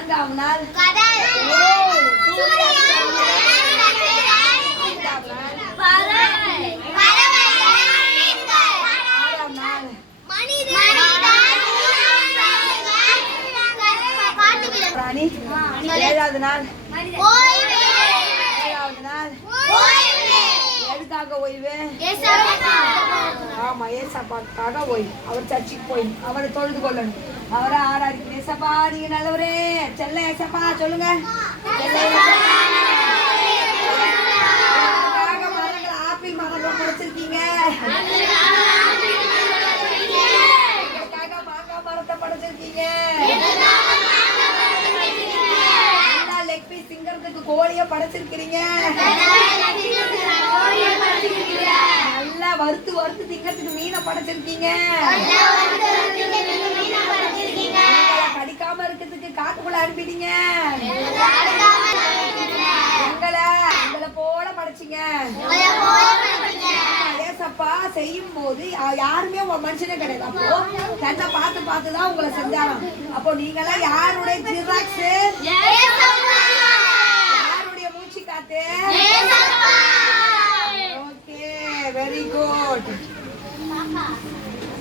நான்காம் நாள் ஏழாவது நாள். ஏழாவது நாள். எதுக்காக ஓய்வு? ஆமா ஏசாப்பாக்காக ஓய்வு. அவர் சர்ச்சுக்கு போய் அவரை தொழுது கொள்ளணும். அவரை ஆராதிக்கணும் ஏசப்பா நீங்க நல்லவரே. செல்ல ஏசப்பா சொல்லுங்க. செல்ல மரங்கள் ஆப்பிள் மரங்கள் படைச்சிருக்கீங்க. எனக்காக மாங்காய் மரத்தை படைச்சிருக்கீங்க. நல்லா லெக் பீஸ் திங்கறதுக்கு கோழிய படைச்சிருக்கிறீங்க. நல்லா வறுத்து வறுத்து திங்கறதுக்கு மீனை படைச்சிருக்கீங்க. அனுப்பிட்டீங்க. எங்களை எங்களை போல படைச்சீங்க ஏசப்பா செய்யும் போது யாருமே மனுஷனே கிடையாது. அப்போ தன்னை பார்த்து பார்த்து தான் உங்களை செஞ்சாராம். அப்போ நீங்களாம் யாருடைய ஜிராக்ஸ்? யாருடைய மூச்சு காத்து ஓகே வெரி குட்